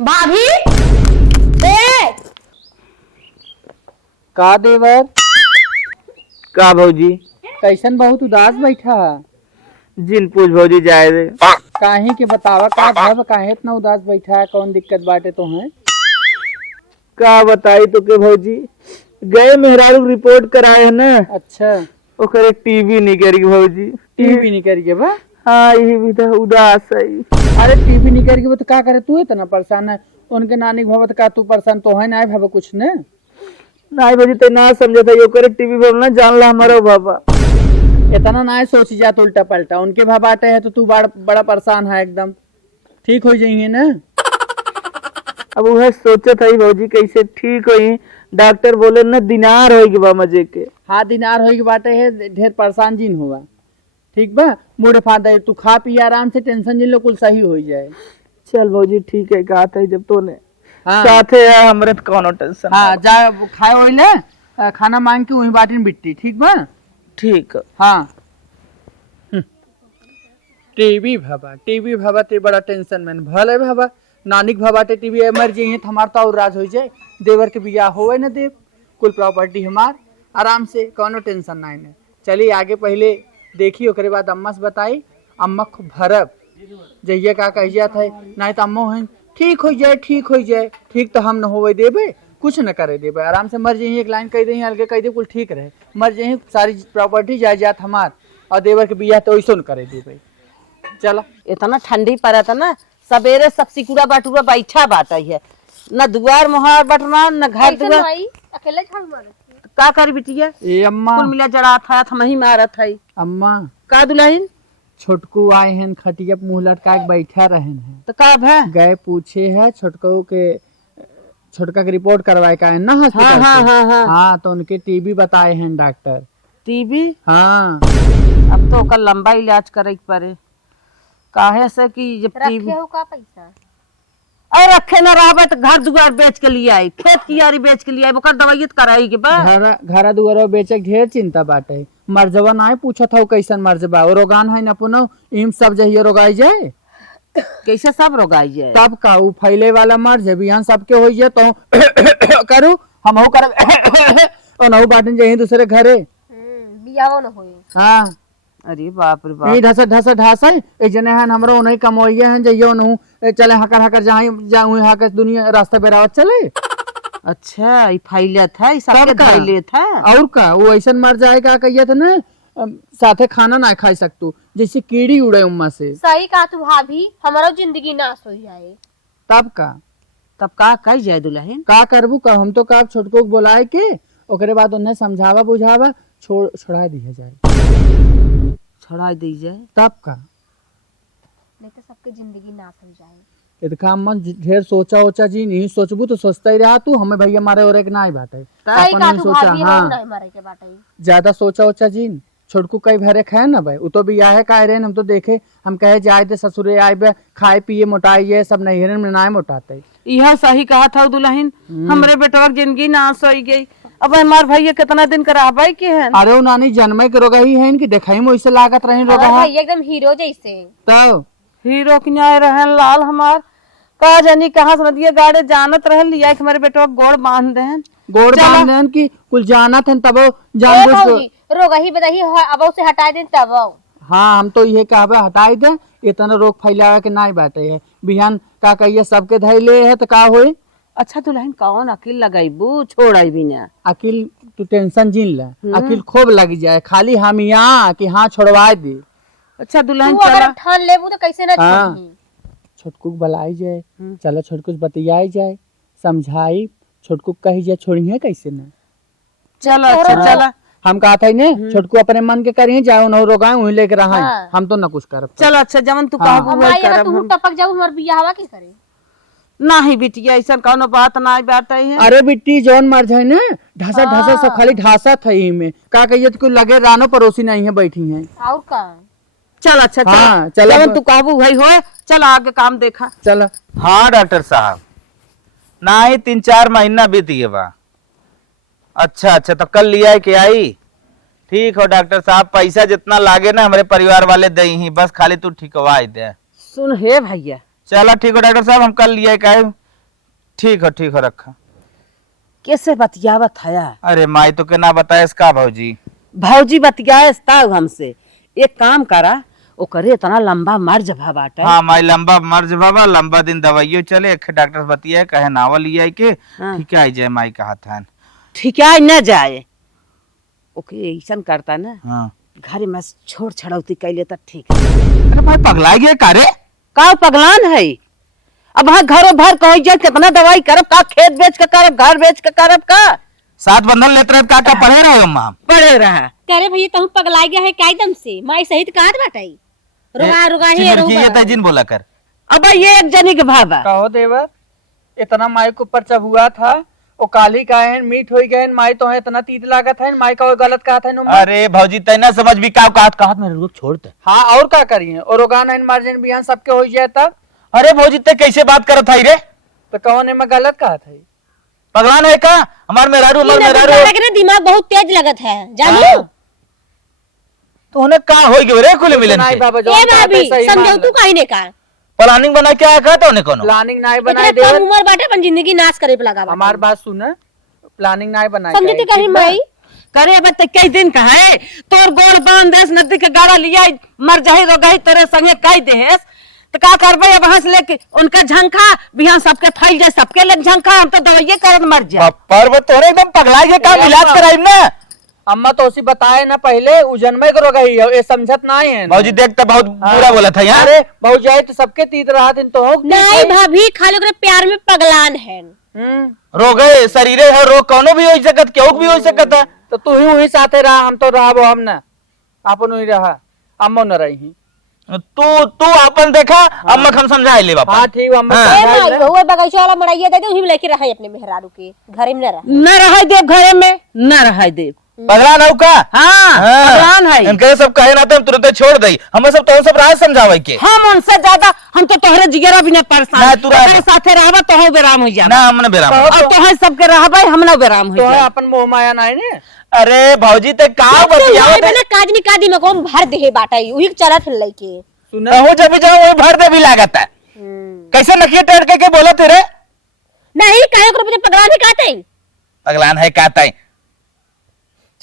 भाभी का देवर का भौजी कैसन बहुत उदास बैठा जिन पूछ भौजी जाए दे। काहे के बतावा का भव काहे इतना उदास बैठा है, कौन दिक्कत बाटे तो है? का बताई तो के भौजी गए मेहरारू रिपोर्ट कराए है ना। अच्छा ओकरे टीवी नहीं करी भौजी। टीवी नहीं करिए बा। हाँ यही भी था उदास है। अरे टीवी नहीं करिए बा तो का करे, तू इतना परेशान है? उनके नानी भव का तू परेशान तो है ना भव कुछ ने नहीं भौजी तो ना समझा था ओकरे टीवी पर ना जान ला हमारा बाबा। इतना ना सोची जात उल्टा पलटा, उनके भव बाटे है तो तू बड़ा परेशान है एकदम। ठीक हो जाइए ना। अब वह सोचा था भौजी कैसे ठीक हुई। डॉक्टर बोले ना दिनार होगी बा मजे के। हाँ दिनार होगी बाटे है, ढेर परेशान जिन हुआ। ठीक बा मुड़े फादर तू खा पी आराम से, टेंशन जिन लो कुल सही हो जाए। चल भौजी ठीक है कहा था जब तो ने हाँ साथे है हमरे तो कौनो टेंशन। हाँ जा खाए वही ले, खाना मांग के वही बाटी में बिट्टी। ठीक बा ठीक। हाँ टीवी भाबा ते बड़ा टेंशन में भले भाबा नानिक भाबाटे टीवी मर जाइए तो हमार तो और राज हो जाए। देवर के बियाह होवे न देव, कुल प्रॉपर्टी हमार आराम से, कोनो टेंशन ना है। चलिए आगे पहले देखी ओकरे बाद अम्मा से बताई। अम्मा खूब भरब जहिया का कहिया था नहीं तो अम्मा है ठीक हो जाए ठीक हो जाए। ठीक तो हम न होवे देबे, कुछ न करे देबे, आराम से मर जाइए। एक लाइन कह दे अलगे कह दे कुल ठीक रहे, मर जाइए सारी प्रॉपर्टी जायदाद हमार और देवर के बियाह तो ऐसो न करे देबे। चलो इतना ठंडी पड़त है ना, सवेरे सब सिकुड़ा बाटुरा बैठा बाटा है, न दुआर मोहर बटना न घर दुआर। अकेले झाड़ू मारत का करी बिटिया? ए अम्मा कुल मिला जड़ा था थमही मारत है। अम्मा का दुल्हन छोटकू आए हैं खटिया मुंह लटका के बैठा रहे हैं तो का भै? गए पूछे है छोटकू के, छोटका के रिपोर्ट करवाए का है ना हॉस्पिटल हाँ, हाँ, से। हाँ, हाँ। हाँ तो उनके टीबी बताए हैं डॉक्टर। टीबी? हाँ अब तो ओकर लंबा इलाज करे के पड़े। काहे से कि जब टीबी रखे हो का पैसा? अरे रखे न रहा तो घर दुआर बेच के लिए आई, खेत कियारी बेच के लिए आई, ओकर दवाई कराई के बा। घरा दुआरा बेचे ढेर चिंता बाटे। मर्जवा ना पूछा था कैसन मर्जबा और रोगान है न पुनो इम सब जहिए रोगाई जाए। कैसे सब रोगाई जाए? तब का उ फैले वाला मर्ज बिहान सबके हो जाए तो करू हम हो कर और नहु बाटन जही दूसरे घरे। बियाहो न होई। हाँ अरे बाप रे बाप। यही ढसा ए जने हन हमरो नहीं कमोइए हन जइयो नहु चले हकर जहां जाऊं हाके दुनिया रास्ता बेरावत चले। अच्छा ये फैले था, ये सबके सबका। फैले था। और का वो ऐसन मर जाए का कहिया था ना, साथे खाना ना खा सकतू जैसे कीड़ी उड़े उम्मा से। सही कहा तू भाभी, हमारो जिंदगी नाश हो जाए। तब का तब का कही जाए दुल्हन? का करबू का हम तो का छोटको के बोलाए के ओकरे बाद उन्हें समझावा बुझावा छोड़ा दिया जाए। छोड़ा दी जाए तब का नहीं तो सबके जिंदगी नाश हो जाए। काम मन ढेर सोचा ओचा जी नहीं सोचबू तो सोचता ही रहा तू। हमें भैया मारे और एक ना बाटे सही कहा अपन तू सोचा। भाभी, हाँ हम नहीं मरे के बाटे। ज्यादा सोचा ओचा जी छोटकू कई भरे खाए ना भाई, वो तो भी है कह रहे हम तो देखे हम कहे जाए थे ससुरे आए बे खाए पिए मोटाइए सब नहीं ना मोटाते। यह सही कहा था दुल्हन, हमरे बेटवा की जिंदगी नाश हो गई। अब हमार भैया कितना दिन करा भाई के है? अरे वो नानी जन्मे के रोगा ही है इनकी देखा में वैसे लागत रहे रोगा। हमारे भैया एकदम हीरो जैसे। तो हीरो की न्याय रहे लाल हमार का जानी कहाँ से दिया गाड़े जानत रहे लिया कि हमारे बेटवा गोड़ बांध दे गोड़ बांध देन की कुल जानत हैं तब ए जान भाभी, रोगा ही बताही अब से हटा दे तब। हाँ हम तो ये कहबे हटाई दे, इतना रोग फैलावे के ना बाटे है। बिहान का कहिए सबके धैले है तो का होई। अच्छा दुल्हन कौन अकेल लगाईबू छोड़ाई भी ना? अकिल तू टेंशन जीन ले, अकिल खूब लग जाए खाली हम यहाँ कि हाँ छोड़वा दे। अच्छा दुल्हन तू अगर ठान लेबू तो कैसे ना हाँ। छोड़ी। छोटकू बलाई जाए, चलो छोटकू बतियाई जाए, समझाई छोटकू कही जाए छोड़िए कैसे ना। चलो अच्छा चला हम कहा था ने छोटकू अपने मन के करिए जाओ न रोगाए वहीं लेके रहा हाँ। हम तो न कुछ करब। चलो अच्छा जमन तू हाँ। कहबू वही हमारी अगर करब तू हम। टपक जाऊ हमार बियाहवा के करे। नहीं बिटिया ऐसा कौनो बात ना बाटे है। अरे बिट्टी जौन मर जाए ना ढासा ढासा सब खाली ढासा था ही में का कहिए तो लगे रानो पड़ोसी नहीं है बैठी हैं। और का चल अच्छा हाँ, चल चलो। जमन तू कहबू वही हो। चल आगे काम देखा। चलो हाँ डॉक्टर साहब ना ही 3-4 महीना बीत गए बा। अच्छा अच्छा तो कल लिया के आई। ठीक हो डॉक्टर साहब, पैसा जितना लागे ना हमारे परिवार वाले दे ही, बस खाली तू ठिकवा दे। सुन हे भैया, चलो ठीक है डॉक्टर साहब, हम कल लिया का ठीक है रखा। कैसे बतियावत हया? अरे माई तो के ना बताए इसका भौजी। भौजी बतियाए हमसे, एक काम करा, ओकरे इतना लंबा मर्ज भा बाटे। हाँ माई लंबा मर्ज बाबा, लंबा दिन दवाइयो चले, एक डॉक्टर बतिया कहे नावल लिया के हाँ। ठीक है जाए माई कहा था। ठीक है न जाए, ओके ऐसा करता ना, हाँ घर में छोड़ छड़ौती कैले तो ठीक है। अरे भाई पगला गया का रे? का पगलान है? अब वहाँ घरों भर कहीं जाए कितना दवाई करब, का खेत बेच के करब, घर बेच के करब, का सात बंधन लेते रहे का पढ़े रहे अम्मा? पड़े रहा। कह रहे भैया तुम पगला गया है क्या एकदम से? माई सहित कहत बाटाई रुगा ही जिन बोला कर। अब ये एक जनी के भाबा कहो देवर, इतना माई के ऊपर चबुआ था, ओ काली काहे मीठ हो गए, माई तो है इतना तीत लागत है, माई का गलत कहा था। अरे भौजी तैना समझ भी का कहत मेरे लोग छोड़ते। हाँ और क्या करिए, और रोगान है मार्जिन बियान सबके हो जाए तब। अरे भौजी ते कैसे बात करत है रे? तो कौन में गलत कहा था? पगलान है का? हमार मेहरारू दिमाग बहुत तेज लगत है जानू। तो उन्हें का हो गयो रे कुल मिलन नहीं के? बाबा जो ए भाभी समझौतू काहे ने का? प्लानिंग बना क्या कहता उन्हें कोनो? प्लानिंग नहीं इतना बनाए कम देवर, उम्र बाटे अपन जिंदगी नाश करे पे लगा हमार बात सुन, प्लानिंग नहीं बनाए समझते कहीं माई करे। अब तक कई दिन कहे तोर गोड़ बांध देस, नदी के गाड़ा लिया मर जाही रो गई तेरे संगे कई देस, तो का करबे? अब वहां से लेके उनका झंखा बिहान सबके फैल जाए, सबके ले झंखा, हम तो दवाइये करत मर जाए। पर्व तोरे एकदम पगला के काम इलाज कराई ना। अम्मा तो उसी बताए ना पहले, उजन्मय करो गई ये समझत नहीं है। भौजी देखता बहुत बुरा बोला था यार। अरे भौजाई तो सबके तीत रहा दिन तो हो नहीं भाभी खाली ओकरे प्यार में पगलान है। रोग है शरीरे है, रोग कोनो भी हो सकत, केहू भी हो सकत है। तो तू ही वही साथे रहा, हम तो रहा वो हम ना अपन वही रहा, अम्मो न रही। तू अपन देखा, अम्मा हम समझा ले बापा। हाँ ठीक अम्मा हाँ। ए माई बहुआ बगीचा वाला मड़ाइया दे दे, उही में लेके रहे अपने मेहरारू के घरे में न रह। न रह देव घरे में, न रह देव। पगला नौ का? हाँ पगलान है। इनके सब कहे ना तो हम तुरंत छोड़ दई, हमें सब तो सब राज समझावे के। हम उनसे ज्यादा, हम तो तोहरे जिगरा भी न परेशान। ना, तू रह। तोहरे साथे रहबा तो हो बेराम हो जा ना हमने बेराम। और तोहरे सबके रहबा हम न बेराम हो तो है जा। अपन मोह माया नहीं ने। अरे भौजी ते का बतियावत बना काजनी कादी में कोम भर दे बाटाई, उही चलत है लइके। सुना हो जब जाओ वो भर दे भी लागत है। कैसे नखिए टेढ़ के बोला तेरे? नहीं काहे ओकरे पीछे पगलान ही कहते हैं। पगलान है कहता है।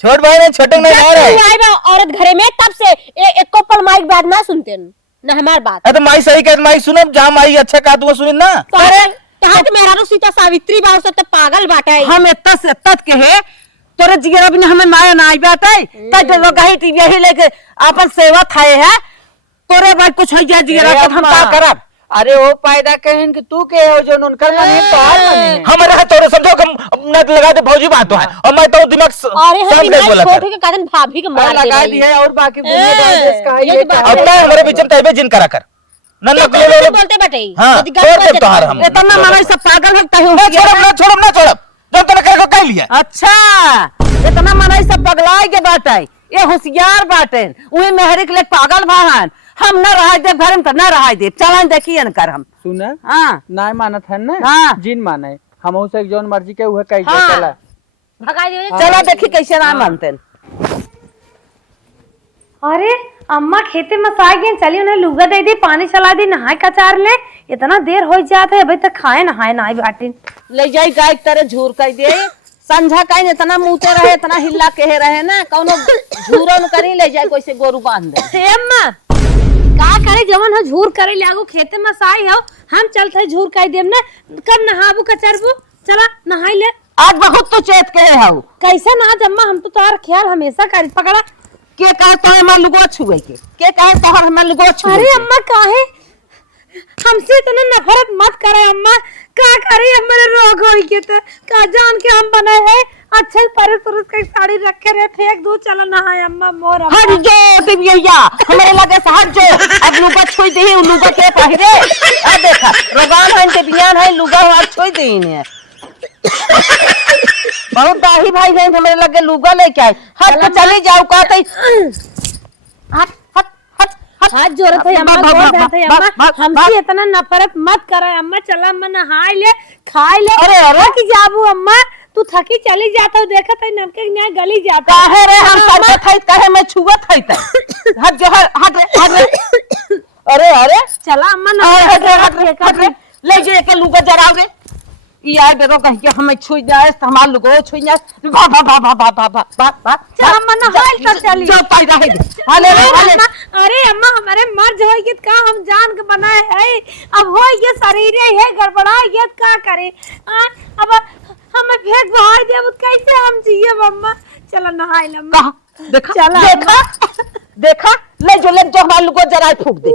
छोट भाई ने छोटे नहीं रह रहे। आई बा औरत घरे में तब से एक को पर माइक बात ना सुनते न हमार बात। अरे तो माई सही कह, माई सुनो, जहाँ माई अच्छा कहा तू सुनी ना। अरे कहा तो मेहरारू सीता सावित्री बा सब तो पागल बाटाई। हम इतना से तत के है, तोरे जिगरा भी हमें माया ना आई बात है। तब जो गही टीवी यही लेके अपन सेवा खाए है, तोरे भाई कुछ हो जाए जिगरा तो हम का करब? अरे वो पैदा कहन कि तू के हो जो उनकर मने तोहार मने। हमारे हाथ तोरे समझो कि नट लगा दे भौजी बात है, और मैं तो दिमाग अरे हम सब नहीं बोला छोटे के कारण भाभी के मार दे लगा भाई। दिए और बाकी दुनिया देश का है ये ये तो बात क्या अब है? तो हमारे बीच में तैबे जिन करा कर ना ना कैसे बोलते बटाई। हाँ, यदि छोड़ गलत दे तोहार हम। इतना मनाई सब पागल है कहीं ना छोड़ब जब तक कर को कह लिया। अच्छा इतना मनाई सब पगलाई के बात है, ये होशियार बाटे, उहे मेहरी के लिए पागल भाहन। हम न रहा दे घर में, न रहा दे, चलन देखिए न कर हम। सुना हाँ ना मानत है ना, हाँ। जिन माने हम उसे जोन मर्जी के हुए कह हाँ। चला। भगा दियो। चलो देखी कैसे ना मानते। अरे अम्मा खेते में साग गए, चली उन्हें लुगा दे दी, पानी चला दी, नहाए का चार ले। इतना देर हो जाता है, अभी तक खाए नहाए ना बाटी। ले जाई गाय की तरह झूर कर दे, संझा कहीं इतना मुँहते रहे, इतना हिल्ला कहे रहे ना, कौनो झूरन करी ले जाए, कोई से गोरू बांध दे। हे अम्मा का करे जवन हो झूर करे ले आगो खेते में साई हो, हम चलते झूर कर देम ना, कब नहाबू कचरबू, चला नहाई ले। आज बहुत तो चेत कहे हाउ कैसा ना अम्मा, हम तो तार ख्याल हमेशा करी। पकड़ा के कहे तो हमार लुगो छुए के कहे तो हमार लुगो छुए। अरे अम्मा काहे हमसे इतना नफरत मत करे अम्मा, का करे हमारे रोग हो के तो का जान के हम बने हैं अच्छे परस परस के साड़ी रख के रे फेंक दो, चलो नहाए अम्मा मोर। हट जो दिव्या हमारे लगे से हट जो, अब लुगा छुई दे, लुगा के पहिरे। आ देखा रगान है के बियान है, लुगा हाथ छुई दे ने बहुत दाही भाई जाए हमारे लगे लुगा लेके आए। हट के चली जाओ कहते हट हट हट हट हाथ जोड़त है अम्मा, गोड़ धरत है अम्मा, हमसे इतना नफरत मत करे अम्मा, चला अम्मा नहाए ले खाए ले। अरे की जाबू अम्मा, तू थकी चली जाता हो, देखा था नमके न्याय गली जाता काहे रे हम सर पे थई, काहे मैं छुआ थई त हट जो हट हट अरे अरे चला अम्मा अरे, ले जे के लुगा जरावे ई आए बेरो कह के हमें छुई जाए हमार लुगो छुई जाए भा भा भा भा भा भा भा भा भा चल अम्मा नहाइल तो चली जो पैदा है हाले हाले अरे अम्मा हमारे मर्ज हो गए का हम जान के बनाए है अब हो ये शरीर है गड़बड़ा ये का करे अब हमें फेंक बाहर दिया कैसे हम जिए अम्मा चलो नहाइल अम्मा कहा देखा देखा देखा ले जो हमार लुगो जराए फूक दे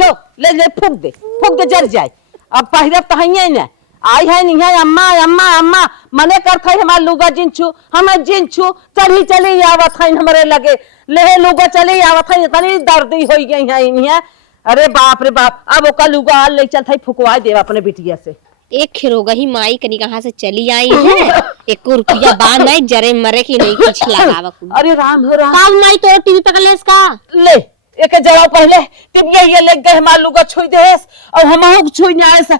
जो ले फूक दे जर जाए अब पहिरा तो है ना आई है नहीं है अम्मा अम्मा अम्मा मने करत है हमार लुगा जिनछू हमें जिनछू चली आवत है हमरे लगे ले लुगा चली आवत है इतनी दर्दी होई गई है इन्हें अरे बाप रे बाप अब ओका लुगा ले चलत है फुकवा दे अपने बिटिया से एक खिरोगा ही माई कनी कहाँ से चली आई है। एक रुपया बांध नहीं जरे मरे की नहीं कुछ लगावा अरे राम हो राम काम माई तो टीवी पकड़ ले इसका ले एक जरा पहले तब ये लग गए हमार लुगा छुई देस और हम छुई ना ऐसा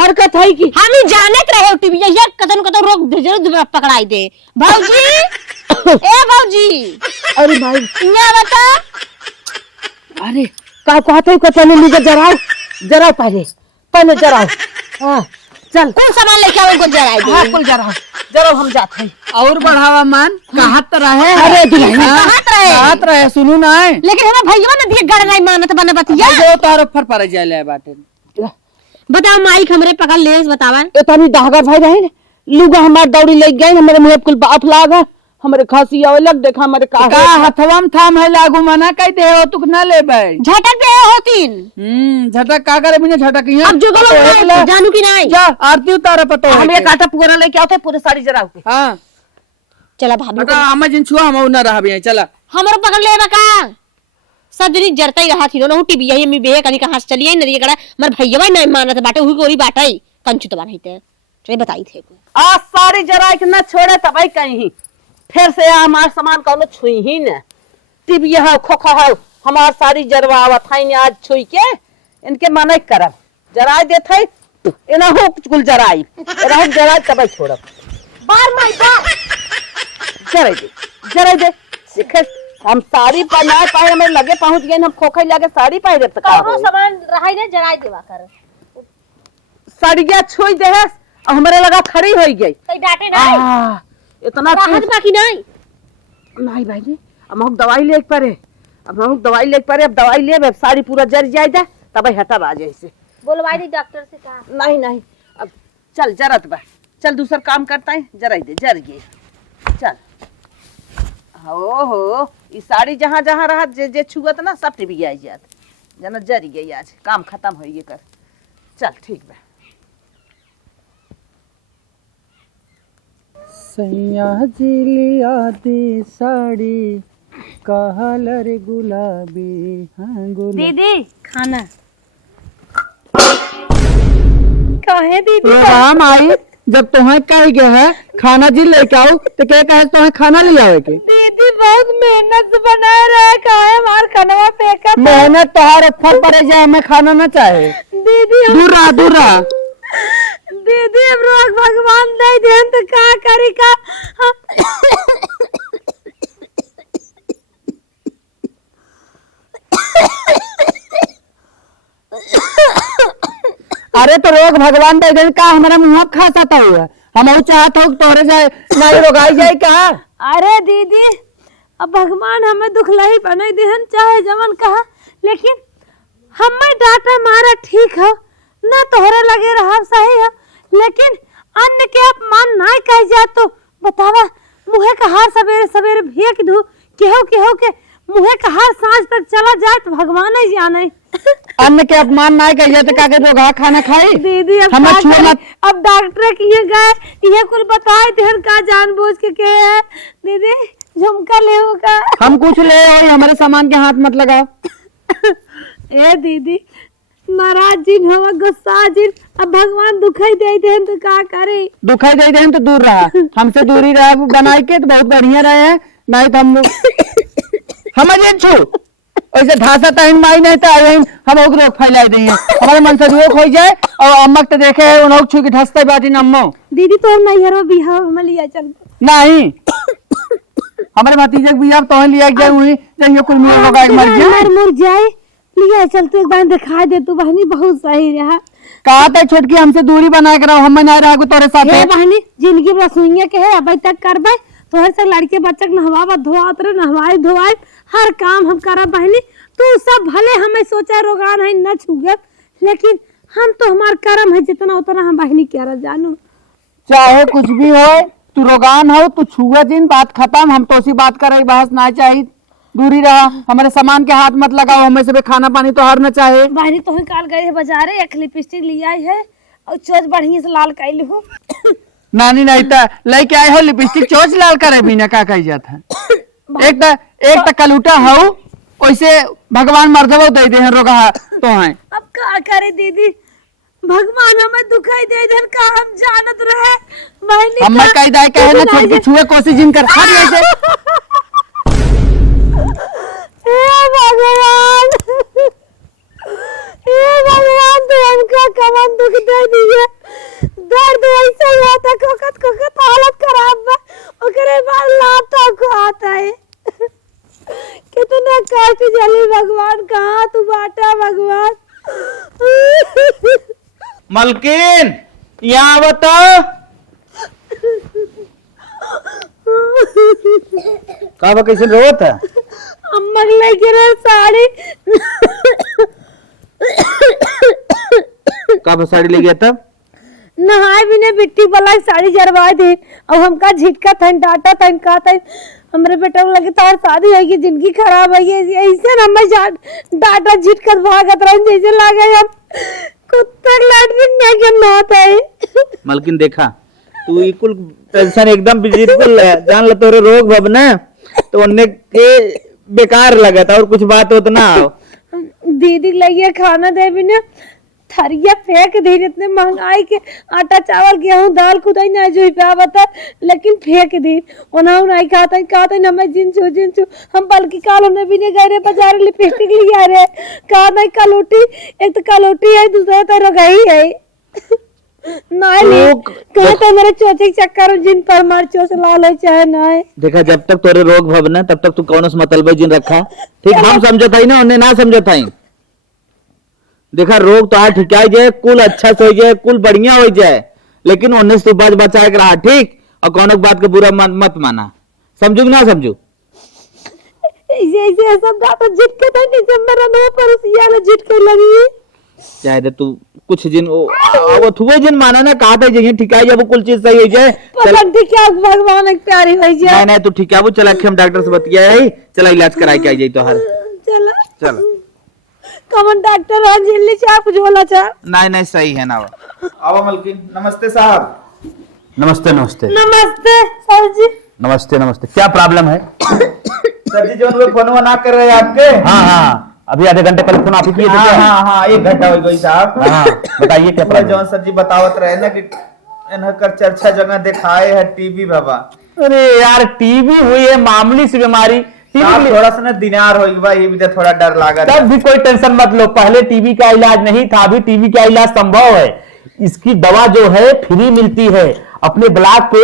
हरकत है कि हम ही जानत रहे टीवी ये कदम कदम रोक दे जरूर पकड़ाई दे भौजी ए भौजी अरे भाई ये बता अरे का कहते को चले लुगा जराओ पहले जराओ हां चल कौन सामान लेके आओ उनको जराई दे हां कुल जराओ हम जाते हैं और बढ़ावा मान कहत रहे अरे कहत रहे सुनू ना लेकिन हमें भैया ना दिए गड़ नहीं मानत बने बतिया जो तार फर पर जाले बाटे बताओ माई हमरे पकड़ ले बतावा इतनी दागा भाई रहे लुगा हमार दौड़ी ले गए हमारे मुंह कुल बात लागा हमारे खांसी आवे लग देखा हमारे का हथवा में थाम है लागू मना कह दे हो तुक ना लेबे झटक दे होतीन झटक का करे बिना झटक ही अब जो गलो जानू की नहीं जा आरती उतारे पतो हम एक आटा पूरा लेके आते पूरे साड़ी जराओ के हां चला भाभी बेटा हम जिन छुआ हम ना रहबे चला हमरो पकड़ ले बका सब दिन जरता ही रहा थी ना टीवी यही मी बेहे कनी कहां से चली आई नदी कड़ा मर भैया नहीं मानत बाटे हुई गोरी बाटे कंचू तो बाटे चले बताई थे आज साड़ी जरा के ना छोड़े तब कहीं फिर से हमार सामान कौनो छुई ही न टिबिय है खोखा है हमार साड़ी जरवावत है ने आज छुई के इनके मना करब जराई देत है एना हो कुल जराई रह जराई तब छोड़ब बार माई बा जराई दे सिखे हम साड़ी पहना पाए हमें लगे पहुंच गए हम खोखा लगे साड़ी पहने तक कौनो सामान रहाई ने जराई देवा कर साड़िया छुई दे है हमरे लगा खड़ी होई गई कई डांटे नहीं इतना राहत बाकी नहीं भाई जी अब हम दवाई ले पारे अब दवाई ले अब साड़ी पूरा जर जाए दे तब हटब आ जाए से बोलवाई दी डॉक्टर से कहा नहीं अब चल जरत बा चल दूसरा काम करता है जराई दे जर गई चल हो ई साड़ी जहाँ जहाँ रहा जे छुअत ना सब टिभी आई जात जना जरी गई आज काम खत्म हो ये कर चल ठीक बा सैया जिलिया दी साड़ी कहलर गुलाबी हाँ दीदी खाना काहे दीदी राम आई जब तुम्हें कह गया है खाना जी लेके आओ तो क्या कहे तुम्हें खाना ले आवे के दीदी बहुत मेहनत से बनाए रहे काहे हमार खाना फेंका मेहनत तोहार फल पड़े जाए हमें खाना ना चाहे दीदी दूर रहा दीदी अब रोग भगवान दे देन तो का करी का अरे तो रोग भगवान दे दे का हमारा मुंह खासा हुआ हम चाहते हो तोरे जाए नहीं रोगाई जाए कहा अरे दीदी अब भगवान हमें दुखलाई बना देहन चाहे जमन कहा लेकिन हमें डांटा मारा ठीक हो ना तोहरे लगे रहा सही है लेकिन अन्य के अपमान ना कह जा तो बतावा मुहे का हार सवेरे सवेरे भेक दू केहो के मुहे का हार सांझ तक चला जाए तो भगवान ही जाने अन्न के अपमान ना कह जाते का के रोगा खाना खाई दीदी अब डॉक्टर के ये गए ये कुल बताए देहन का जानबूझ के है दीदी झुमका ले होगा हम कुछ ले आओ हमारे सामान के हाथ मत लगाओ ए दीदी महाराज जी हवा गुस्सा जी अब भगवान दुखाई दे दे तो का करे दुखाई दे दे तो दूर रहा हमसे दूरी रहा बनाए के तो बहुत बढ़िया रहे हैं नहीं तो हम जे छु ऐसे ढासा टाइम माई नहीं तो आए हम रोग फैला देंगे हमारे मन से रोग हो जाए और अम्मा तो देखे उन छु की ढसते बाटी नम्मो दीदी तो नहीं हरो बिहाव में लिया चल नहीं हमारे भतीजे के बियाह तो लिया गया हुई जब ये कुल मिल मर जाए लिया चल तू एक बार दिखाई दे तू बहनी बहुत सही रहा। कहा था छोटकी हमसे दूरी बना के रहो, हम ना रहा तोरे साथ। हे बहनी जिंदगी रसोइया के है अभी तक करबे तोहर से लड़के बच्चा के नहवावा धोआत रहे नहवाई धोआई हर काम हम करा बहनी। तू सब भले हमें सोचा रोगान है न छूगे लेकिन हम तो हमार कर्म है जितना उतना हम बहनी क्या जानू। चाहे कुछ भी हो तू रोगान हो तू छुआ दिन बात खत्म। हम तो उसी बात कर रही बहस ना चाहिए, दूरी रहा। हमारे सामान के हाथ मत लगाओ, हमें से भी खाना पानी तो हर न चाहे। बहनी तो ही काल गए है बाजारे एक लिपस्टिक लिया है और चोच बढ़िया से लाल कैली हूँ। नानी नहीं था लेके आए हो लिपस्टिक चोच लाल करे बिना का कही जाता है। एक तक कलूटा हो वैसे भगवान मर्दबो दे दे हैं रोगा तो है। अब का करे दीदी भगवान हमें दुखाई दे देन का हम जानत रहे बहनी हम कही दाई कहे ना छोड़ के छुए कोशिश जिन कर हट ऐसे। हे भगवान तू हमका कमन दुख दे दिए। दर्द ऐसा होता कोकत हालत खराब बा ओकरे बाद लाता को आता है। कितना कष्ट झेली भगवान कहाँ तू बाटा भगवान। मलकिन यहाँ बता। का कैसे रोत है? अम्मा लेके रहे साड़ी का साड़ी ले गया तब? नहाए भी ने बिट्टी वाला साड़ी जरवा दी अब हमका झिटका था डाटा था का था हमरे बेटा को लगे तार शादी है कि जिंदगी खराब है ऐसे ना मैं डाटा झिटका भागत रहे जैसे लागे हम कुत्ता लैट्रिन में के नौत है। मलकिन देखा तू इकुल टेंशन एकदम बिल्कुल जान ल तोरे रोग भव ना तो उन्ने के बेकार लगा था और कुछ बात होत ना। दीदी लगी खाना दे भी ने थरिया फेंक दी इतने महंगाई के आटा चावल गेहूं दाल खुदाई ना जो पे बता लेकिन फेंक दी ओना नहीं खाता ना मैं जिन हम बल्कि काल होने भी नहीं गए रे बाजार लिपस्टिक लिया रे कहा नहीं कलोटी एक तो कलोटी है दूसरा तो रगई है नहीं ले कहते मेरे चोचे के चक्कर जिन पर मार चोच लाल है चाहे नहीं। देखा जब तक तोरे रोग भव ना तब तक तू कौन मतलब जिन रखा ठीक हम समझत है ना उन्हें ना समझत है। देखा रोग तो आज ठीक जाए कुल अच्छा से हो जाए कुल बढ़िया हो जाए लेकिन उन्हें से बात बचा के रहा ठीक और कौन बात का बुरा मत माना समझू ना समझू। ऐसे सब बात झटके था नहीं जब मेरा नो पर सियाला झटके लगी चाहे तू कुछ दिन वो थुए दिन माना ना कहा था जगह ठीक है जब कुल चीज सही हो जाए पता नहीं क्या भगवान एक प्यारी हो जाए। नहीं तू ठीक है वो चला हम डॉक्टर से बतिया है चला इलाज कराई के आ जाए तो हर चलो चलो कमन डॉक्टर आ जिल्ली चा कुछ बोला चा नहीं सही है ना आओ मलकिन। नमस्ते साहब। नमस्ते नमस्ते नमस्ते सर जी। नमस्ते नमस्ते क्या प्रॉब्लम है? सर जी जो फोन ना कर रहे हैं आपके। हाँ अभी आधे घंटे पहले फोन आप ही किए थे क्या? हाँ 1 घंटा हो गई साहब। हाँ बताइए क्या प्रॉब्लम? जॉन सर जी बतावत रहे ना कि इन्हें कर चर्चा जगह दिखाए है टीबी बाबा। अरे यार टीबी हुई है मामूली सी बीमारी थोड़ा सा ना दिनार हो ये भी थोड़ा डर लगा तब भी कोई टेंशन मत लो। पहले टीबी का इलाज नहीं था अभी टीबी का इलाज संभव है। इसकी दवा जो है फ्री मिलती है अपने ब्लॉक पे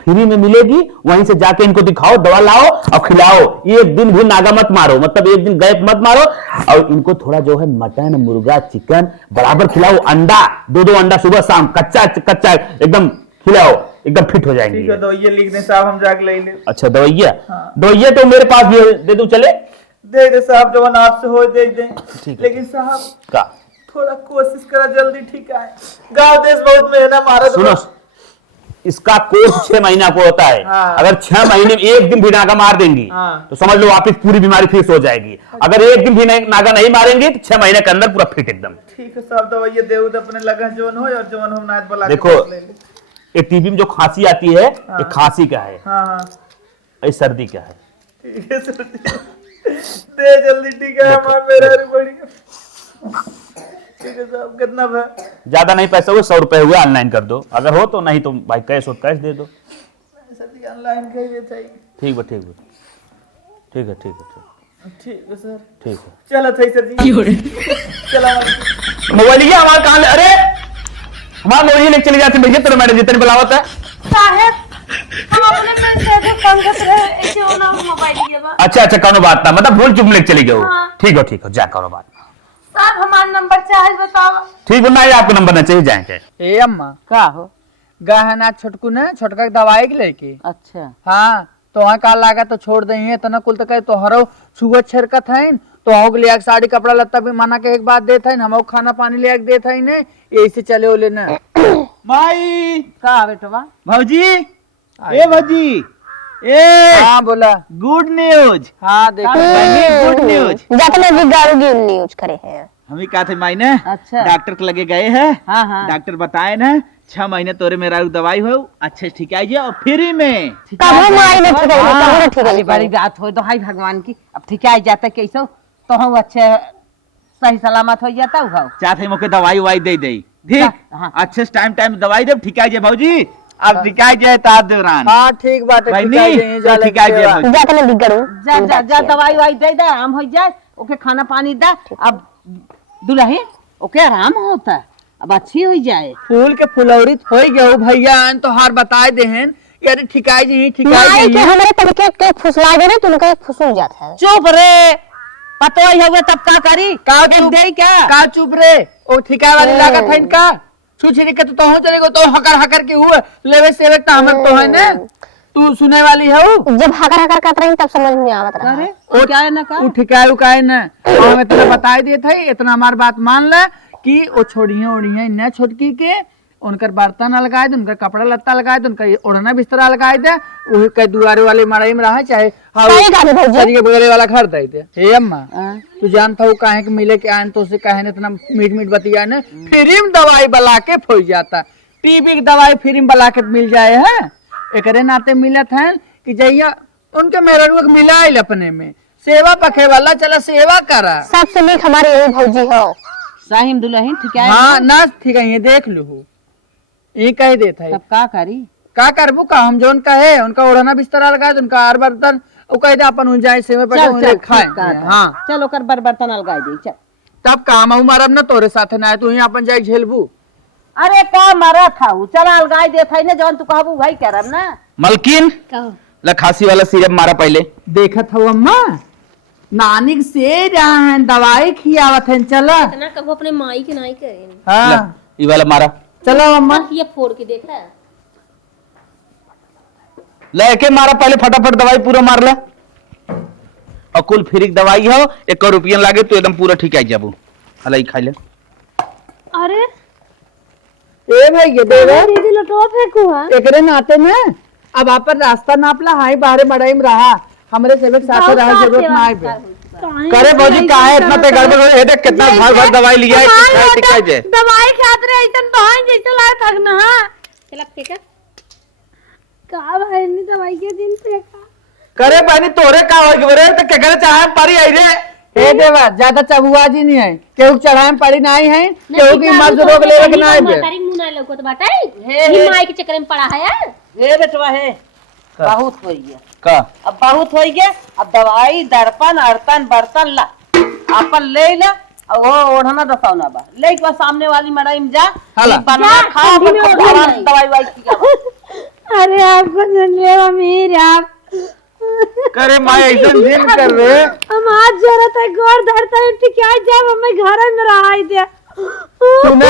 फ्री में मिलेगी वहीं से जाके इनको दिखाओ दवा लाओ और खिलाओ। एक दिन भी नागा मत मारो मतलब एक दिन गैप मत मारो और इनको थोड़ा जो है मटन मुर्गा चिकन बराबर खिलाओ। अंडा 2 अंडा सुबह शाम कच्चा एकदम खिलाओ एकदम फिट हो जाएंगे। ठीक है दवाइयां लिख दें साहब हम जाके ले ले। अच्छा दवाइयां हाँ। दवाइयां तो मेरे पास भी दे दूं चले? दे दे साहब जो आपसे हो दे दें लेकिन साहब का थोड़ा कोशिश करा जल्दी ठीक है। गाँव देश बहुत मेहनत मारा सुनो इसका कोर्स 6 महीना को होता है। हाँ। अगर 6 महीने में एक दिन भी नागा मार देंगी हाँ। तो समझ लो वापिस पूरी बीमारी फिक्स हो जाएगी। अगर एक दिन भी नागा नहीं मारेंगे तो 6 महीने के अंदर पूरा फिट एकदम। ठीक है साहब दवाइयां दे अपने लगा जोन हो और जोन हम नाच बुला देखो ये टीबी में जो खांसी आती है ये खांसी का है हाँ ये सर्दी का है। ठीक है सर दे जल्दी ठीक है हमारा मेरा बढ़िया। ठीक है साहब कितना भाई? ज्यादा नहीं पैसा हुए 100 रुपए हुए ऑनलाइन कर दो अगर हो तो नहीं तो भाई कैश हो कैश दे दो। ऑनलाइन कर देता है। ठीक है ठीक है ठीक है ठीक है ठीक है सर ठीक है चलो सही सर जी चला मोबाइल हमारा कहाँ अरे हमारा मोबाइल लेके चली जाती भैया तेरा मैडम जितने बुलावत है साहब हम अपने में से पंगत रहे ऐसे होना मोबाइल ये बा अच्छा अच्छा कोनो बात ना, मतलब भूल चुक लेके चली गई हाँ। ठीक हो जा कोनो बात ना। साहब हमारा नंबर चाहे बताओ। ठीक हो ना, ये आपको नंबर ना चाहिए जाएंगे। ए अम्मा का हो? गहना छोटकू ने छोटका के दवाई के लेके अच्छा हाँ तो वहाँ का लागा तो छोड़ दही है तना कुल तक तो हरो छुआ छरकत है तो हो लिया साड़ी कपड़ा लत्ता भी माना के एक बात देत है हम खाना पानी ले देत है ने यही से चले ओले ना माई का बेटवा? भौजी ए भौजी ए हाँ बोला गुड न्यूज। हाँ देखो गुड न्यूज। जितने भी गाड़ी न्यूज करे हैं हम ही कहा थे माई ने अच्छा। डॉक्टर के लगे गए हैं। हाँ हाँ डॉक्टर बताए ना 6 महीने तोरे मेरा दवाई हो अच्छे ठीक आइए और फ्री में। कभी माई ने ठीक है कभी ठीक अरे है बड़ी बात हो तो हाय भगवान की अब ठीक आ जाता कैसो तो हम अच्छे सही सलामत हो जाता हो। चाहते मौके दवाई वाई दे दे ठीक हाँ। अच्छे से टाइम दवाई दे ठीक आइए भौजी। अब ठीक आइए ता दौरान हाँ ठीक बात है बहनी, ठीक तो ठीक आइए भौजी। जितने भी करो जा जा जा दवाई वाई दे दे आराम हो जाए ओके खाना पानी दे अब दुल्हन ओके आराम होता है अब अच्छी हो जाए। फूल के फुलौरी हो गए भैया तो हार बताए देहन यार ठिकाई जी ठिकाई माई के जी हमारे तरीके के फुसला दे रहे तो उनका फुसूल जाता है। चुप रे पतो ही हुए तब का करी का फिर चुप दे क्या का चुप रे ओ ठिकाई वाली लागत है इनका छुछड़ी के तो हो चलेगो तो हकर हकर के हुए लेवे सेवे तो हमर तो है ना तू सुने वाली है जब हकर हकर करते रही तब समझ में आवत रहा अरे वो क्या है ना का उ ठिकाई उकाई ना हम इतना बताई देत है इतना हमार बात मान ले कि ओ छोड़िए ओढ़िए न छोटकी के उनकर बर्तन लगाए दे उनकर कपड़ा लत्ता लगाए दे उनका ओढ़ना बिस्तरा लगाए दे वही कई दुआरे वाले मड़ाई में रहा चाहे सही कहा भौजी। सरिये बगले वाला घर दे दे हे अम्मा तू जानता हो काहे के मिले के आन तो से काहे ने इतना मीठ मीठ बतिया ने फ्री में दवाई बला के फो जाता टीबी की दवाई फ्री में बला के मिल जाए है एकरे नाते मिलत है कि जइया उनके मेरे रुक मिलाइल अपने में सेवा पखे वाला चला सेवा करा सबसे नीक हमारे यही भौजी हो। सही में दुल्हन ठीक है हाँ ना ठीक है ये देख लो ये कह देता है तब का करी का करबू का हम जोन कहे उनका ओढ़ना बिस्तरा लगाए तो उनका आर बर्तन वो कह दे अपन उन जाए सेवे पर चल उन जाए चल खाए ठीक है हाँ चल ओकर बर्तन अलगाई दे चल। तब काम हूँ मारब ना तोरे साथे ना है तू ही अपन जाए झेलबू अरे का मरा था चल अलगाई दे था ने जौन तू कहबू वही करब ना। मलकिन ला खांसी वाला सिरप मारा पहले। देखत हो अम्मा नानिक से रहा है दवाई खियावत है चला इतना कबो अपने माई के नहीं करे हाँ ये वाला मारा चलो अम्मा ये फोड़ के देखा लेके मारा पहले फटाफट दवाई पूरा मार ला और कुल फ्री दवाई हो 1 रुपया लागे तो एकदम पूरा ठीक आई जाबू हला खा ले। अरे ए भाई ये देवे दीदी लटो फेंकू हां एकरे नाते में अब आप रास्ता नापला हाई बाहरे मड़ाई में रहा हमरे सेवक साथे रहा जरूरत ना आए करे भौजी का है इतना ते गड़बड़ हो देख कितना भाग भाग दवाई लिया है ठीक है जे दवाई खाते रहे ऐसन बहाई जैसे लाए थक ना चला फेंका का भाई ने दवाई के दिन फेंका करे बहनी तोरे का हो गए रे तो के करे चाहे पारी आई रे ए देवा ज्यादा चबुआ जी नहीं है केहू चढ़ाए में पड़ी नहीं है केहू की मर्द रोक ले के ना आए तारी मुंह ना लौकत बाटे ये माई के चक्कर में पड़ा है यार हे बेटवा हे बहुत हो गया का अब बहुत हो गया अब दवाई दर्पण अर्तन बर्तन ला अपन ले ला और वो ओढ़ना दसौना बा ले के सामने वाली मड़ाई में जा हाला। बना खा अपन आराम से दवाई वाई किया। अरे आपको सुन ले अमीर आप करे माय ऐसा दिन कर रे हम आज जरूरत है गोर धरता है क्या जब हमें घर में रहा दे सुना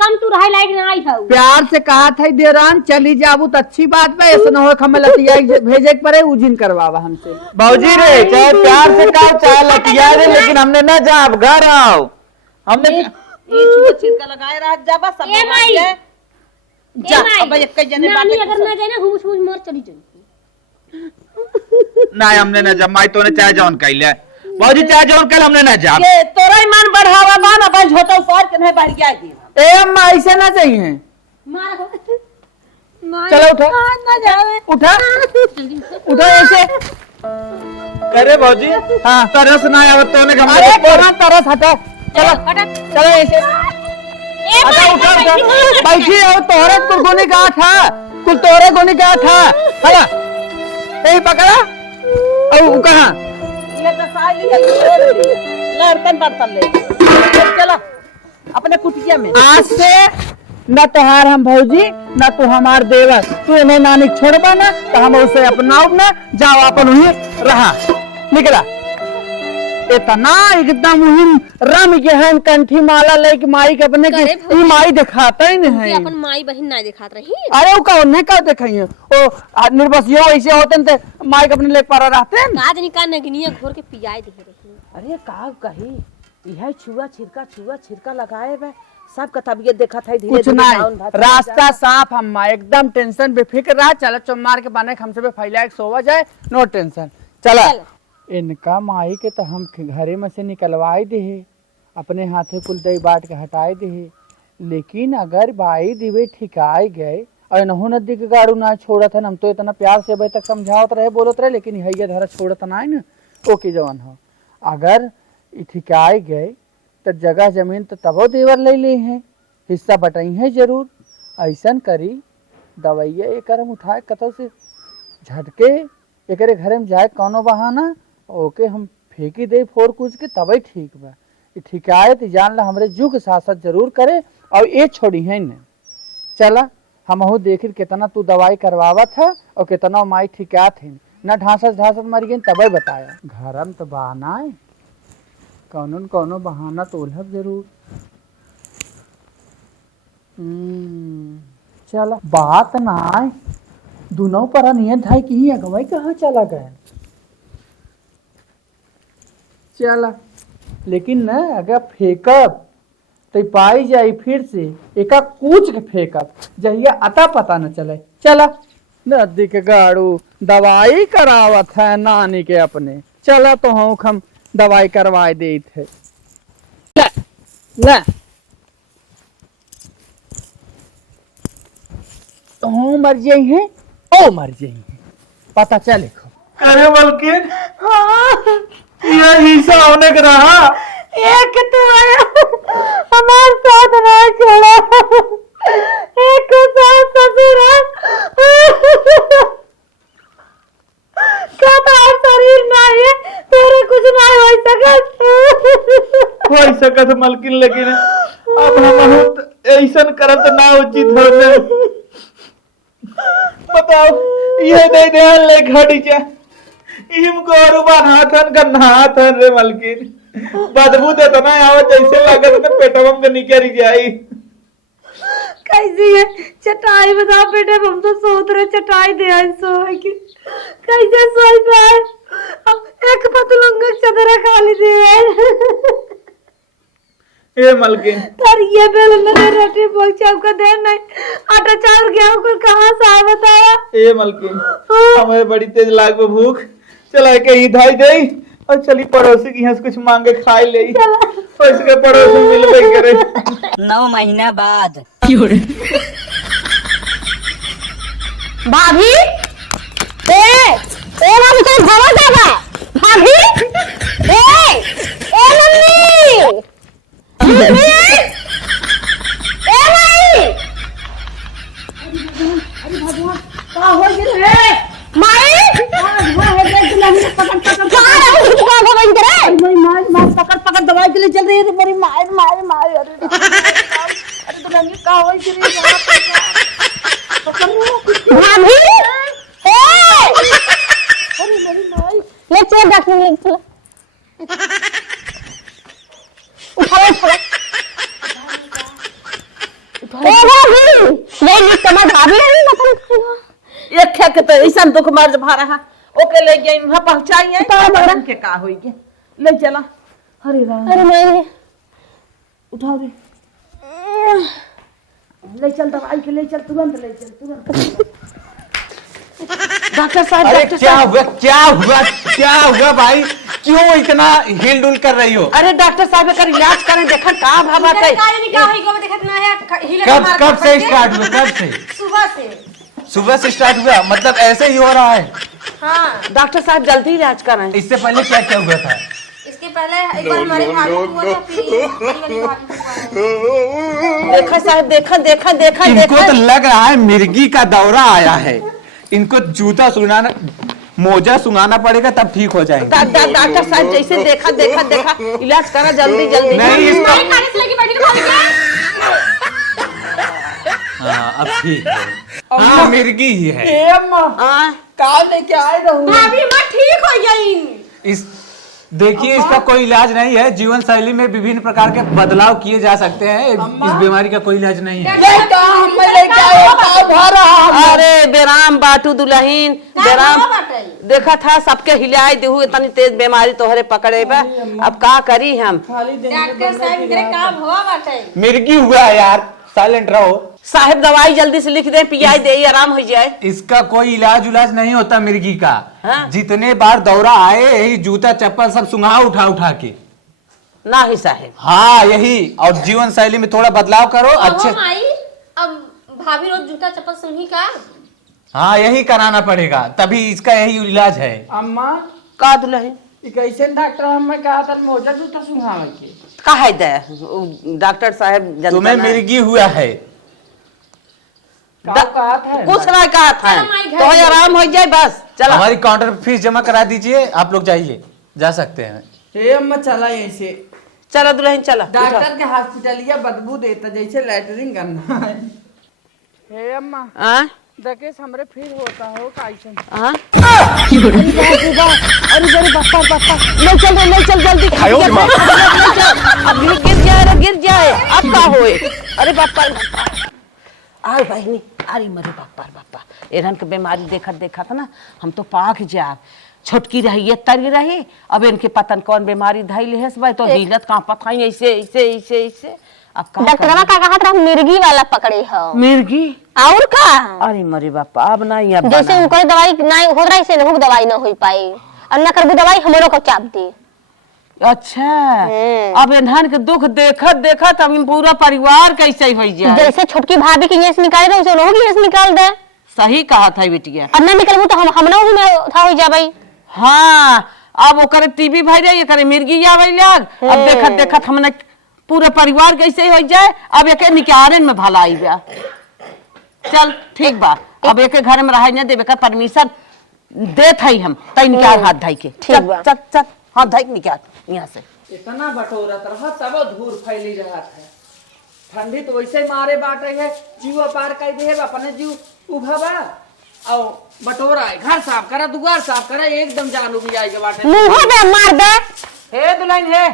कम तू रहे लायक ना आई हो प्यार से कहा था देरान चली जाबू तो अच्छी बात बा ऐसा न हो हमें लतिया भेजे के पड़े उजिन करवावा हमसे भौजी रे चाहे प्यार से कहो चाहे लतिया रे लेकिन हमने ना जा अब घर आओ हमने ये छुआ छिलका लगाए रह जा बस सब ए माई जा अब एक जने नानी बाटे अगर ना जाए ना हुmus हुmus मर चली जाए ना हमने ना जा माई तोने चाहे जाओ कैले भौजी चाहे जाओ कल हमने ना जा ये तोरा ईमान बढ़ावा बा ना बस होटल पर के नहीं बाहर गया दी ए अम्मा ऐसे ना चाहिए मार हो चलो उठो ना जावे उठा उठो ऐसे करे भौजी हाँ तरह से ना आवत तोने अरे हमने कौन तरस हटा चलो हटक चलो ऐसे ए हटा माई उठा उठा बैठी बैठी हो तोहरे कुल गोनी का था कुल तोहरे गोनी का था हला यही पकड़ा और कहाँ ये तो साली लड़कन बर्तन ले चला अपने कुटिया में आज से न तोहार हम भौजी न तू हमार देवर, तू इन्हें नानी छोड़बा ना तो हम उसे अपनाऊ ना, जाओ अपन वहीं रहा, निकला। इतना एकदम मुहिम रम गहन कंठी माला लेके माई के अपने करे की माई दिखाता ही नहीं कि है। अपन माई बहन ना दिखात रही। अरे वो कौन है का देखाइए ओ निर्बसियो ऐसे होते न माई के अपने लेके पारा रहते हैं। काज निका नगनिया घोर के पियाई दे रही। अरे का कही यह छुआ छिरका लगाए बे सबका तबीयत देखा था धीरे कुछ नहीं, रास्ता साफ, हम एकदम टेंशन बेफिक्र रहा। चला चुम्मार के बने हमसे पे फैला के सोवा जाए, नो टेंशन। चला इनका माई के तो हम घरे में से निकलवाई दे, अपने हाथे कुल दही बाट के हटाए दे, लेकिन अगर बाई दिवे ठिकाए गए और नहु नदी के गाड़ू ना छोड़ा था, हम तो इतना प्यार से अभी तक समझावत रहे बोलत रहे, लेकिन हैया धरा छोड़त ना है ना ओके जवान हो। अगर ठिकाए गए तो जगह जमीन तो तबो देवर ले ली हैं, हिस्सा बटाई है जरूर। ऐसन करी दवाइया एक हम उठाए कतौ से झटके एक घरे में जाए कौनो बहाना ओके हम फेंकी दे फोर कुछ के तबे ठीक बा। ठिकाए तो जान ला हमरे जू के साथ साथ जरूर करे और ये छोड़ी है न। चला हमहू देखी कितना तू दवाई करवावत है और कितना माई ठिका थे न ढांसत मर गई तबे बताया। घरम तो बहाना है, कौनो न कौनो बहाना तो उलझब जरूर। चला बात ना आए दोनों पर नियत है कि अगवाई कहाँ चला गए। चला लेकिन न अगर फेंकब तो पाई जाई फिर से एका कूच के फेंकब जहिया अता पता न चले। चला नदी के गाड़ू दवाई करावत है नानी के अपने, चला तो हम दवाई करवाए दे थे। ले तो मर जाई है ओ मर जाई है पता चले। अरे मलकिन ये हिस्सा होने का रहा एक तो आया हमारे साथ ना छोड़ा, एक को सास ससुर क्या तार शरीर ना है तेरे कुछ ना हो सकत मलकिन, लेकिन अब हम ऐसा करत ना उचित होते। बताओ ये दे दे ले घड़ी जा इम को और बनाथन का नहाथन रे मलकिन, बदबू दे तो ना आवत जैसे लागत के पेटवम के निकल जाई। कैसी है चटाई बता बेटे, हम तो सोच रहे चटाई दे आई सोए की कैसे सोई जाए। अब एक पतलंग चादर खाली दे ए मलकिन तर ये बेल में रोटी बोल चौका दे नहीं आटा चावल गेहूं को कहां से आ बताया। ए मलकिन हमें बड़ी तेज लाग में भूख, चला के ही धाई दे और चली पड़ोसी की यहाँ से कुछ मांगे खाई ले और इसके पड़ोसी मिल गई करे। 9 महीना बाद भाभी ए भाभी तो भवा जावा भाभी ए मम्मी मम्मी ए भाई अरे भगवान का हो गया रे माई पकड़ दवाई के लिए चल रही है मेरी माई अरे भाभी ले चल डॉक्टर ले चल उठाओ ए भाभी नहीं तुम्हारी भाभी नहीं मतलब एक खे के तो ऐसा दुख मर्ज भा रहा ओके ले गई वहां पहुंचाई तो के का होई के ले चला। अरे राम अरे मैं उठाओ रे ले चल दवाई के ले चल तुरंत डॉक्टर साहब अरे क्या हुआ भाई, क्यों इतना हिल डुल कर रही हो? अरे डॉक्टर साहब का इलाज करें देखा का भावत है। कब से स्टार्ट हुआ? कब से? सुबह से स्टार्ट हुआ, मतलब ऐसे ही हो रहा है? हाँ डॉक्टर साहब जल्दी इलाज करें। इससे पहले क्या क्या हुआ था? इसके पहले एक बार हमारे भाभी को हुआ था, फिर देखा साहब देखा इनको तो लग रहा है मिर्गी का दौरा आया है, इनको जूता सुनाना मोजा सुनाना पड़ेगा तब ठीक हो जाएंगे। डॉक्टर साहब जैसे देखा इलाज करा जल्दी नहीं अब ठीक है। हाँ मिर्गी ही है। ए अम्मा काल लेके आए रहूं भाभी मां ठीक हो गई। इस देखिए इसका कोई इलाज नहीं है। जीवन शैली में विभिन्न प्रकार के बदलाव किए जा सकते हैं। इस बीमारी का कोई इलाज नहीं है। ये का हम लेके आए का भरा अरे बेराम बाटू दुल्हीन बेराम देखा था सबके हिलाए देहू इतनी तेज बीमारी तोहरे पकड़े बा। अब का करी हम। डॉक्टर साहब इधर काम हुआ बाटे। मिर्गी हुआ है यार, साइलेंट रहो। साहब दवाई जल्दी से लिख दे, पियाई दे, आराम हो जाए। इसका कोई इलाज नहीं होता मिर्गी का। हाँ? जितने बार दौरा आए यही जूता चप्पल सब सुंघा उठा के। ना ही साहब। हाँ यही, और जीवन शैली में थोड़ा बदलाव करो। अच्छे आई अब भाभी रोज जूता चप्पल सुनी का। हाँ यही कराना पड़ेगा, तभी इसका यही इलाज है। अम्मा का दुल्हीन कैसे डॉक्टर हमें कहा था मोजा जूता सुंघावे के का है दे डॉक्टर साहब जनता तुम्हें ना- मिर्गी हुआ है। कहा था कुछ ना कहा था तो आराम हो जाए बस। चलो हमारी काउंटर पर फीस जमा करा दीजिए, आप लोग जाइए, जा सकते हैं। ए अम्मा चला ऐसे चलो दुल्हन चलो। डॉक्टर के हॉस्पिटलिया बदबू देता जैसे लैटरिन करना है। हे अम्मा हाँ देखे हमरे फिर होता हो कैसे हाँ अरे अरे बापा बापा ले चल जल्दी अब गिर जाए अब का होए। अरे बापा आए बहनी अरे मरे बापा एरन के बीमारी देखा था ना हम तो पाक जाब। छोटकी रही तरी रही अब इनके पतन कौन बीमारी धैल है तो हिलत कहाँ पथाई ऐसे अब डॉक्टरवा का कहा था मिर्गी वाला पकड़े हो। मिर्गी और का अरे मरे बापा अब नहीं अब जैसे उनको दवाई ना हो रहा है इनको दवाई ना हो पाई और न करबू दवाई हमरो को चाप दे। अच्छा अब इन्हन के दुख देखत अब पूरा परिवार कैसे हो जाए। जैसे छोटकी भाभी की गैस निकाल रहे वैसे लोग गैस निकाल दे। सही कहा था बेटिया। और न निकलबू तो हमना भी में था हो जाबई। हाँ अब ओकर टीबी भाई रही करे मिर्गी आवे लग। अब देखत हमने पूरा परिवार कैसे हो जाए। अब एक निकारे में भलाई बा। चल ठीक बा अब एक घर में रह देवे का परमिशन देत है हम तई निकाल हाथ धाई के। ठीक बा। चल हाथ धाई के निकाल यहाँ से। इतना बटोरत रहा सब धूर फैली रहा है। ठंडी तो वैसे ही मारे बाटे है जीव पार कर दे अपने जीव उभवा और बटोरा है घर साफ करा दुआर साफ करा एकदम जान उब जाएगा बाटे। मुंह दे मार दे। हे दुल्हन हे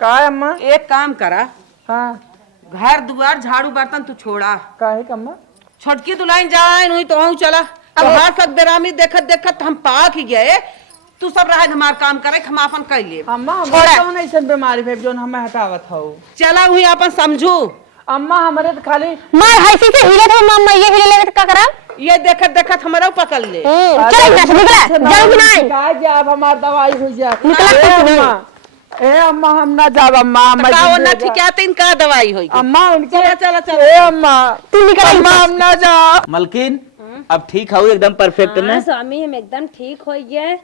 का अम्मा एक काम करा हाँ घर दुआर झाड़ू बर्तन तू छोड़ा। काहे कम्मा छोटकी दुल्हन जाए नहीं तो चला तोहार सब बेरामी देखत हम पाक ही गए। तू सब रह हमार काम करे हम अपन कर ले। अम्मा हमारे कौन ऐसा बीमारी है जो हमें हटावत हो। चला हुई अपन समझू। अम्मा हमारे तो खाली मार हैसी से हिले तो मम्मा ये हिले ले का करा। ये देखत हमारा पकड़ ले। चल ना निकला जल्दी नहीं का जाब हमार दवाई हो जाए। निकला ए अम्मा हम ना जाब अम्मा काओ ना ठिकाते इनका दवाई होई। अम्मा उनके चला ए अम्मा तू निकल अम्मा हम ना जा। मलकिन अब ठीक हो एकदम परफेक्ट हाँ ना। स्वामी हम एकदम ठीक हो गए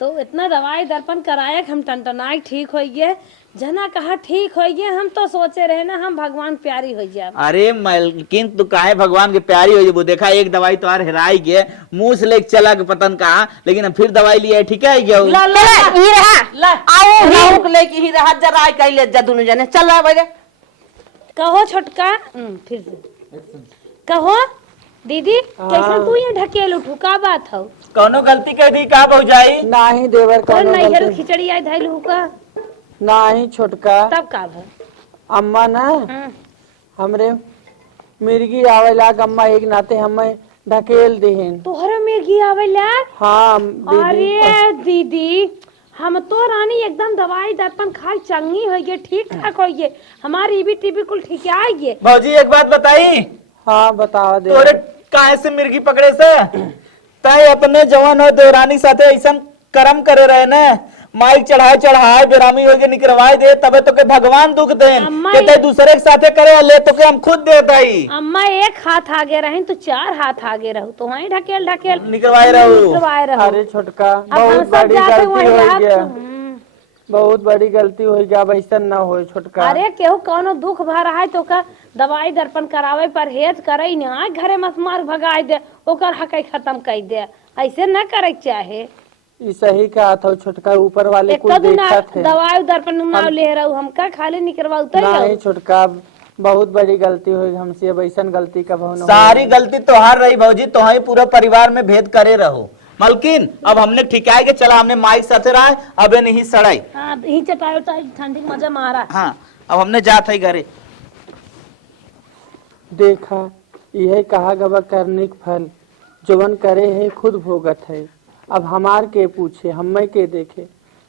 तो इतना दवाई दर्पण कराए हम टनटनाई ठीक हो गए। जना कहा ठीक हो गए हम तो सोचे रहे ना हम भगवान प्यारी हो जाए। अरे मलकिन तू काहे भगवान के प्यारी हो वो देखा एक दवाई तो आर हेराई गए मुंह से लेके चला के पतन कहा लेकिन अब फिर दवाई लिया ठीक है गया ला ला ई रहा ला आओ राहुक लेके ही रहा जरा आई कैले जा दोनों जने चल रहा बजे। कहो छोटका फिर से कहो दीदी कैसे तू ये ढकेल उठू का बात हो। कौनो गलती कर दी का भौजाई नहीं देवर और कौनो नैहर गलती खिचड़ी आई धैल हुका नहीं छोटका तब का भर। अम्मा ना हमरे मिर्गी आवेला अम्मा एक नाते हमें ढकेल देहन। तोहरा मिर्गी आवेला। हाँ अरे दीदी हम तो रानी एकदम दवाई दर्पण खाई चंगी हो गए ठीक ठाक हो गए हमारी भी टीबी कुल ठीक आई गए। भौजी एक बात बताई हाँ बता दे तोरे काहे से मिर्गी पकड़े से ताई अपने जवान हो देवरानी साथे ऐसा कर्म करे रहे ना माइक चढ़ाए बेरामी हो के निकलवाए दे तबे तो के भगवान दुख देन अम्मा के तई दूसरे के साथे करे ले तो के हम खुद देताई। अम्मा एक हाथ आगे रहे तो चार हाथ आगे रहू तो वहीं ढकेल निकलवाए रहू। निकलवाए रहू। अरे छोटका अब हम बहुत सब बड़ी जाके गलती वहीं हो हाथ गया बहुत बड़ी गलती हो गया वैसा न हो छोटका। अरे केहू कौनो दुख भर है तो का दवाई दर्पण करावे परहेज करे ना घरे मत मार भगाए दे ओकर हकई खत्म कर दे ऐसे न करे चाहे। ई सही कहा था छोटका ऊपर वाले एक कुछ तो ना देखा थे। दवाई दर्पण ना ले रहू हम का खाली निकलवा उतर नहीं छोटका बहुत बड़ी गलती हुई हमसे, अब ऐसा गलती कब न सारी गलती तोहार रही भौजी, तोहार पूरा परिवार में भेद करे रहो। मलकिन अब हमने ठिकाए के चला, हमने माइक साथे रहा, अब ये नहीं सड़ाई। हाँ ही चटायो ठंडी में मजा मारा। हाँ अब हमने जात है घरे। देखा यह कहा गवा करने के फल जोवन करे है खुद भोगत है। अब हमार के पूछे, हमें के देखे,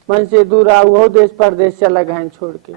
मन से दूर आओ देश परदेश चला गए छोड़ के।